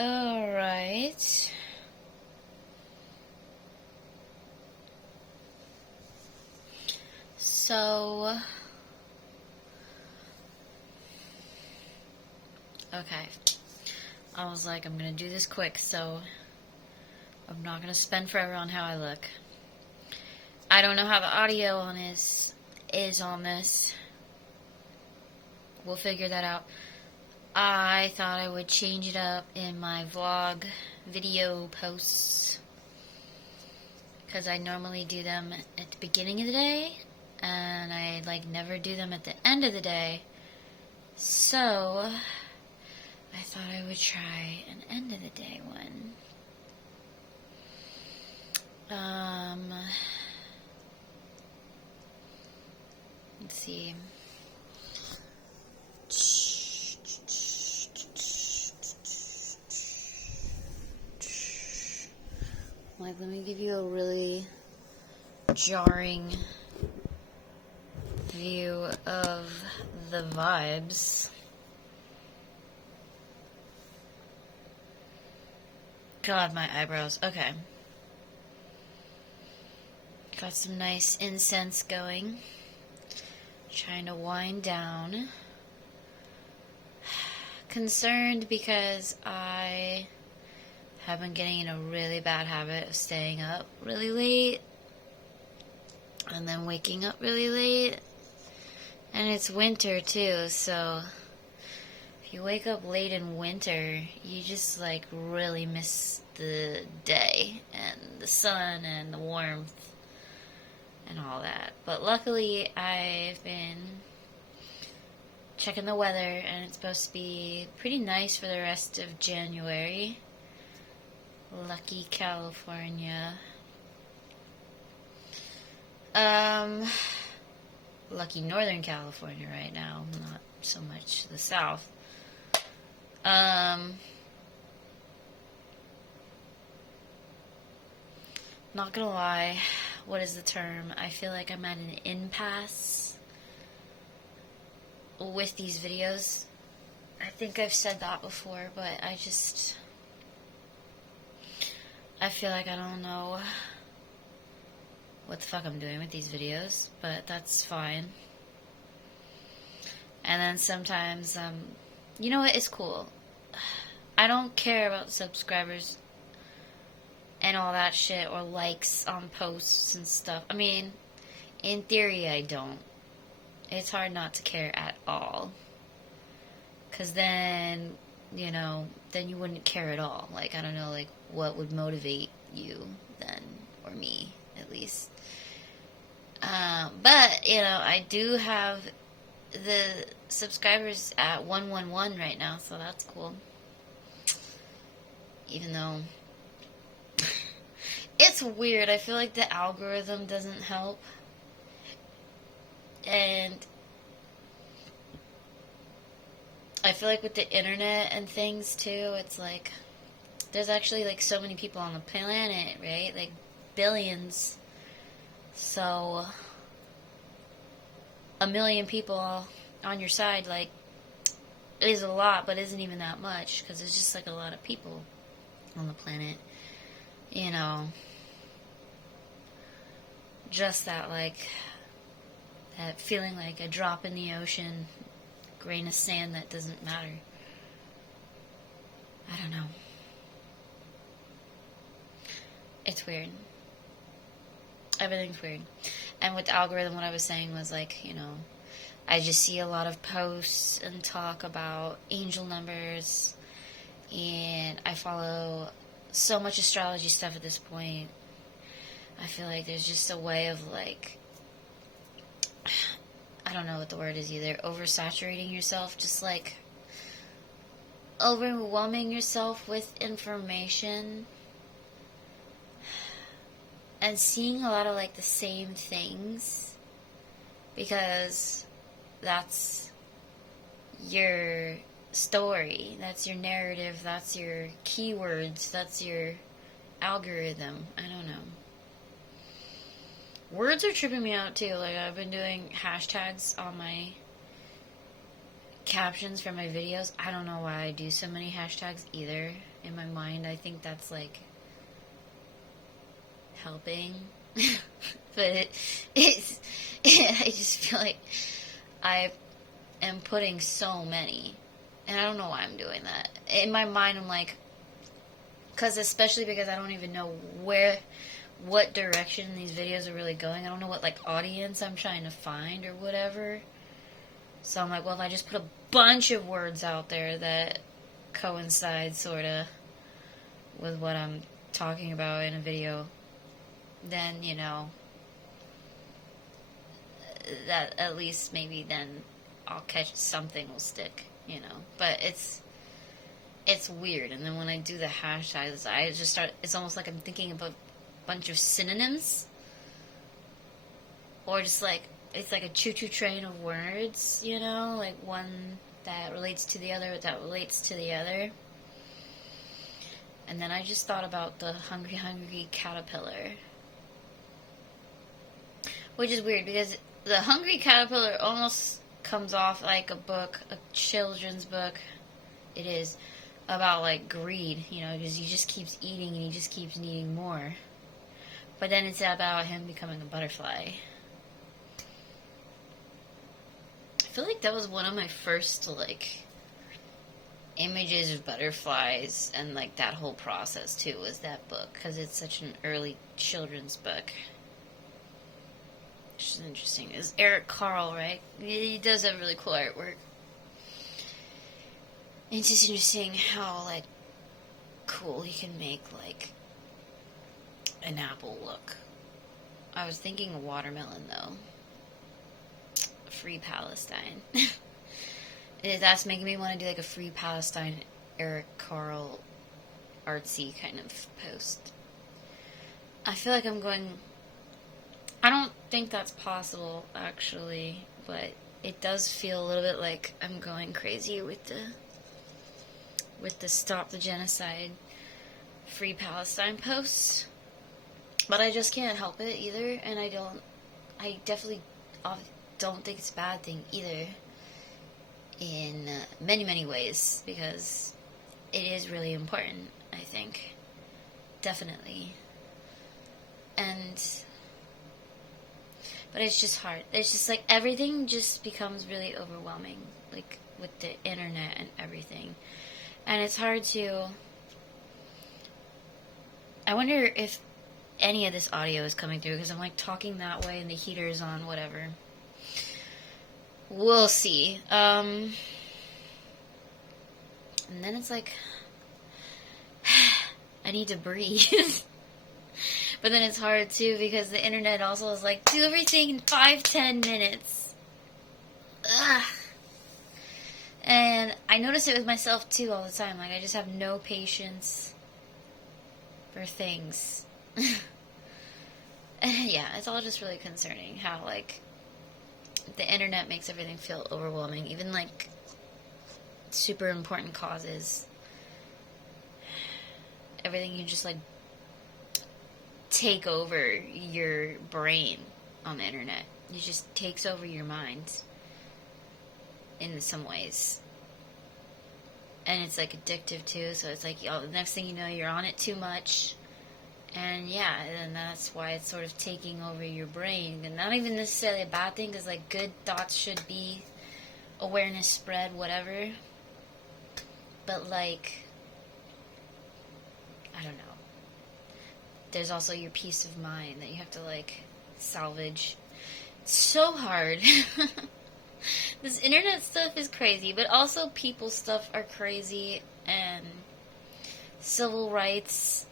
Alright. So, okay. I was like, I'm gonna do this quick, so I'm not gonna spend forever on how I look. I don't know how the audio on is on this. We'll figure that out. I thought I would change it up in my vlog video posts, because I normally do them at the beginning of the day, and I never do them at the end of the day. So I thought I would try an end of the day one. Let's see. Let me give you a really jarring view of the vibes. God, my eyebrows. Okay. Got some nice incense going. Trying to wind down. Concerned because I have been getting in a really bad habit of staying up really late and then waking up really late. And it's winter too, so if you wake up late in winter, you just really miss the day and the sun and the warmth and all that. But luckily, I've been checking the weather, and it's supposed to be pretty nice for the rest of January. Lucky California. Lucky Northern California right now, not so much the South. Not gonna lie, what is the term? I feel like I'm at an impasse with these videos. I think I've said that before, but I feel like I don't know what the fuck I'm doing with these videos, but that's fine. And then sometimes, you know what, it's cool. I don't care about subscribers and all that shit, or likes on posts and stuff. I mean, in theory I don't. It's hard not to care at all. 'Cause then, then you wouldn't care at all. I don't know, what would motivate you then, or me, at least. But, I do have the subscribers at 111 right now, so that's cool. Even though it's weird. I feel like the algorithm doesn't help. And I feel like with the internet and things too, it's there's actually so many people on the planet, right? Billions. So 1 million people on your side is a lot, but isn't even that much, because there's just a lot of people on the planet. Just that that feeling like a drop in the ocean, grain of sand that doesn't matter. I don't know. It's weird. Everything's weird. And with the algorithm, what I was saying was I just see a lot of posts and talk about angel numbers, and I follow so much astrology stuff at this point. I feel like there's just a way of I don't know what the word is either, oversaturating yourself, just overwhelming yourself with information and seeing a lot of the same things, because that's your story, that's your narrative, that's your keywords, that's your algorithm. I don't know. Words are tripping me out too. I've been doing hashtags on my captions for my videos. I don't know why I do so many hashtags either. In my mind, I think that's like helping. But it's I just feel like I am putting so many, and I don't know why I'm doing that. In my mind, I'm like, especially because I don't even know what direction these videos are really going. I don't know what like audience I'm trying to find or whatever. So I'm like, well, if I just put a bunch of words out there that coincide sort of with what I'm talking about in a video, then, you know, that at least maybe then I'll catch something will stick, you know. But it's weird. And then when I do the hashtags, I just start, it's almost like I'm thinking of a bunch of synonyms, or just like, it's like a choo-choo train of words, you know, like one that relates to the other, that relates to the other. And then I just thought about the hungry, hungry caterpillar, which is weird because the hungry caterpillar almost comes off like a book, a children's book. It is about like greed, you know, because he just keeps eating and he just keeps needing more. But then it's about him becoming a butterfly. I feel like that was one of my first like images of butterflies, and like that whole process too was that book, because it's such an early children's book. Which is interesting. It's Eric Carle, right? He does have really cool artwork. It's just interesting how like cool he can make like an apple look. I was thinking a watermelon though. Free Palestine. That's making me want to do like a Free Palestine Eric Carle artsy kind of post. I feel like I'm going, I don't think that's possible actually, but it does feel a little bit like I'm going crazy with the Stop the Genocide Free Palestine posts. But I just can't help it either, and I definitely don't think it's a bad thing either in many, many ways, because it is really important, I think. Definitely. But it's just hard. There's just like everything just becomes really overwhelming, like with the internet and everything. And it's hard to, I wonder if any of this audio is coming through, because I'm like talking that way and the heater's on, whatever. We'll see. And then it's like, I need to breathe. But then it's hard too, because the internet also is like, do everything in 5-10 minutes. Ugh. And I notice it with myself too all the time. Like, I just have no patience for things. Yeah, it's all just really concerning how, like, the internet makes everything feel overwhelming. Even, like, super important causes. Everything you just, like, take over your brain on the internet. It just takes over your mind in some ways. And it's, like, addictive, too. So it's like, oh, the next thing you know, you're on it too much. And yeah, and that's why it's sort of taking over your brain. And not even necessarily a bad thing, because like good thoughts should be awareness spread, whatever. But like, I don't know. There's also your peace of mind that you have to like salvage. It's so hard. This internet stuff is crazy, but also people stuff are crazy, and civil rights,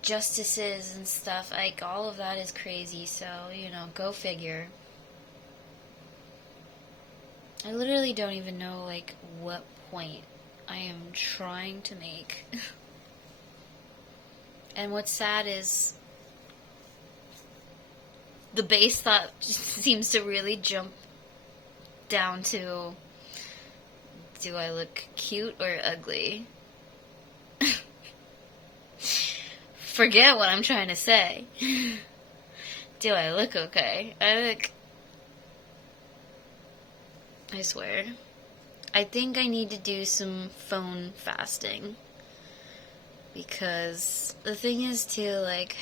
justices and stuff, like, all of that is crazy, so, you know, go figure. I literally don't even know, like, what point I am trying to make. And what's sad is the base thought just seems to really jump down to, do I look cute or ugly? Forget what I'm trying to say. Do I look okay? I look I swear. I think I need to do some phone fasting. Because the thing is, too, like,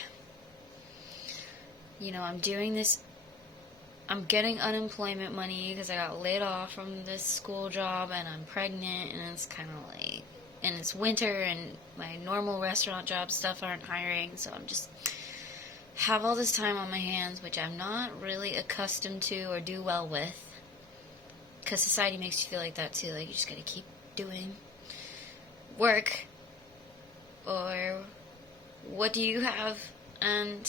you know, I'm doing this. I'm getting unemployment money because I got laid off from this school job and I'm pregnant and it's kind of like, and it's winter and my normal restaurant job stuff aren't hiring, so I'm just have all this time on my hands, which I'm not really accustomed to or do well with. Because society makes you feel like that too, like you just gotta keep doing work. Or what do you have? And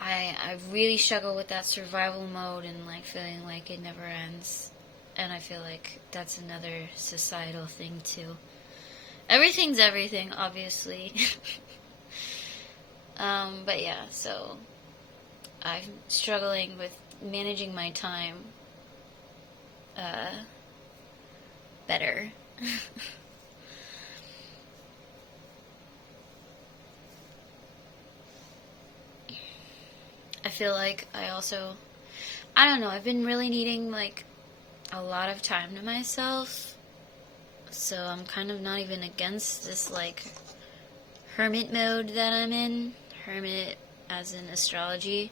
I really struggle with that survival mode and like feeling like it never ends. And I feel like that's another societal thing too. Everything's everything, obviously. But yeah, so I'm struggling with managing my time better. I feel like I don't know, I've been really needing like a lot of time to myself, so I'm kind of not even against this like hermit mode that I'm in. Hermit as in astrology.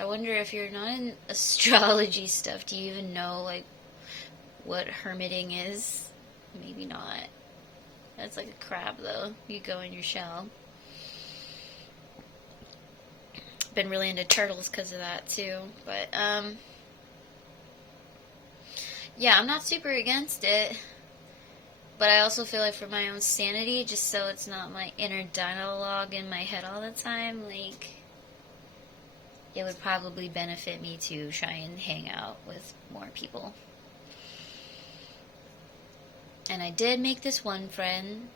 I wonder if you're not in astrology stuff, do you even know like what hermiting is? Maybe not. That's like a crab though. You go in your shell. Been really into turtles because of that too, but yeah, I'm not super against it, but I also feel like for my own sanity, just so it's not my inner dialogue in my head all the time, like it would probably benefit me to try and hang out with more people. And I did make this one friend,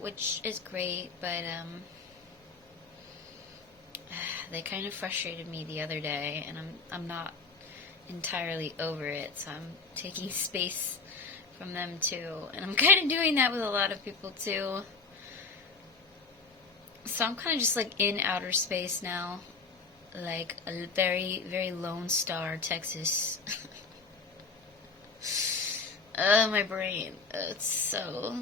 which is great, but they kind of frustrated me the other day, and I'm not entirely over it, so I'm taking space from them too. And I'm kind of doing that with a lot of people too. So I'm kind of just like in outer space now, like a very, very Lone Star, Texas. My brain, it's so...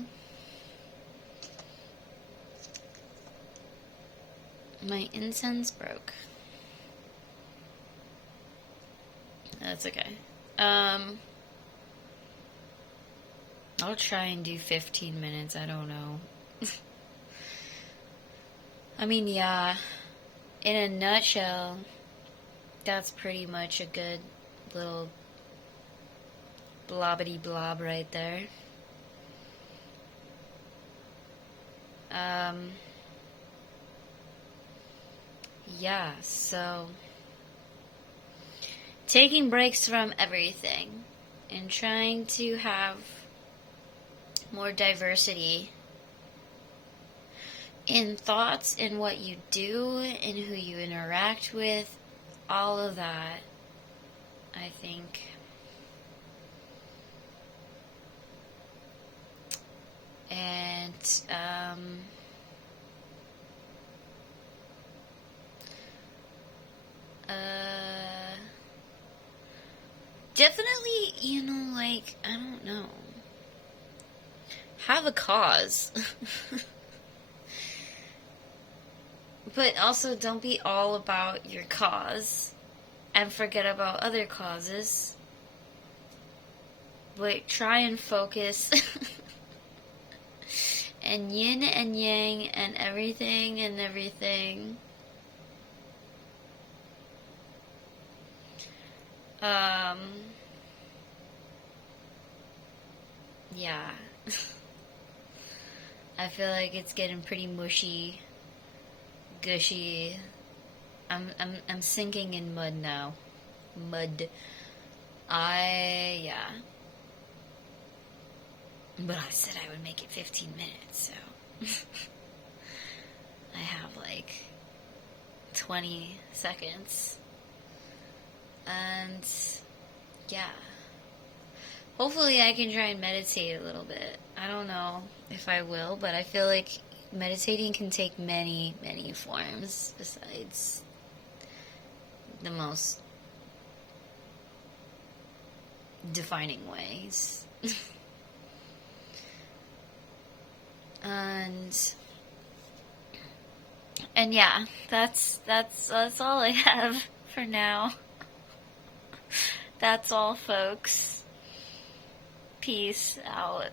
My incense broke. That's okay. I'll try and do 15 minutes, I don't know. I mean, yeah, in a nutshell, that's pretty much a good little blobbity blob right there. Yeah, so taking breaks from everything and trying to have more diversity in thoughts, in what you do, in who you interact with, all of that, I think. And, definitely, you know, like, I don't know. Have a cause. But also don't be all about your cause and forget about other causes. But try and focus and yin and yang and everything and everything. Yeah. I feel like it's getting pretty mushy, gushy. I'm sinking in mud now. Mud. Yeah. But I said I would make it 15 minutes, so I have like 20 seconds. And yeah. Hopefully I can try and meditate a little bit. I don't know if I will, but I feel like meditating can take many, many forms besides the most defining ways. And yeah, that's all I have for now. That's all, folks. Peace out.